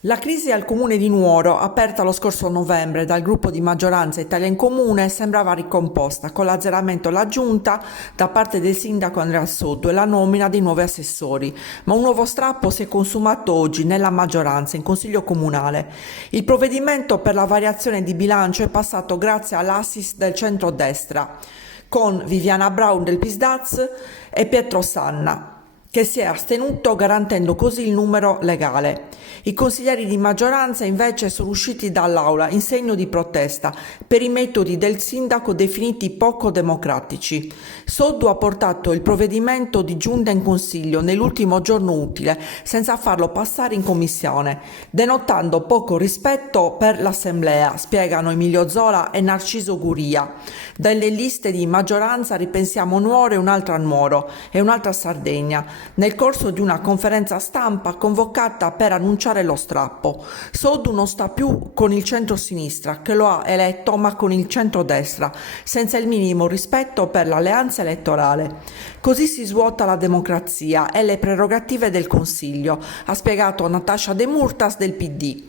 La crisi al comune di Nuoro, aperta lo scorso novembre dal gruppo di maggioranza Italia in Comune, sembrava ricomposta con l'azzeramento alla giunta da parte del sindaco Andrea Sotto e la nomina di nuovi assessori, ma un nuovo strappo si è consumato oggi nella maggioranza in Consiglio Comunale. Il provvedimento per la variazione di bilancio è passato grazie all'assist del centrodestra, con Viviana Braun del PISDAZ e Pietro Sanna, che si è astenuto garantendo così il numero legale. I consiglieri di maggioranza invece sono usciti dall'aula in segno di protesta per i metodi del sindaco definiti poco democratici. Soddu ha portato il provvedimento di giunta in consiglio nell'ultimo giorno utile senza farlo passare in commissione, denotando poco rispetto per l'assemblea, spiegano Emilio Zola e Narciso Guria. Dalle liste di maggioranza ripensiamo Nuoro e un'altra Nuoro e un'altra Sardegna, nel corso di una conferenza stampa convocata per annunciare lo strappo. Soddu non sta più con il centro-sinistra, che lo ha eletto, ma con il centro-destra, senza il minimo rispetto per l'alleanza elettorale. Così si svuota la democrazia e le prerogative del Consiglio, ha spiegato Natascia De Murtas del PD,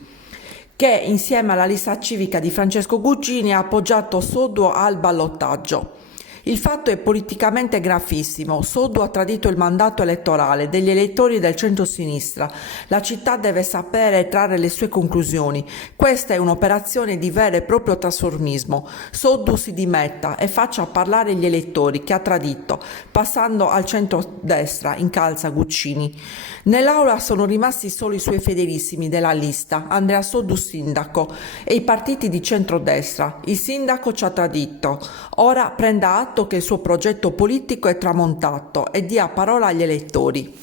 che insieme alla lista civica di Francesco Guccini ha appoggiato Soddu al ballottaggio. Il fatto è politicamente gravissimo. Soddu ha tradito il mandato elettorale degli elettori del centro-sinistra. La città deve sapere e trarre le sue conclusioni. Questa è un'operazione di vero e proprio trasformismo. Soddu si dimetta e faccia parlare gli elettori che ha tradito, passando al centro-destra, incalza Guccini. Nell'aula sono rimasti solo i suoi fedelissimi della lista, Andrea Soddu sindaco, e i partiti di centrodestra. Il sindaco ci ha tradito. Ora prenda atto che il suo progetto politico è tramontato e dia parola agli elettori.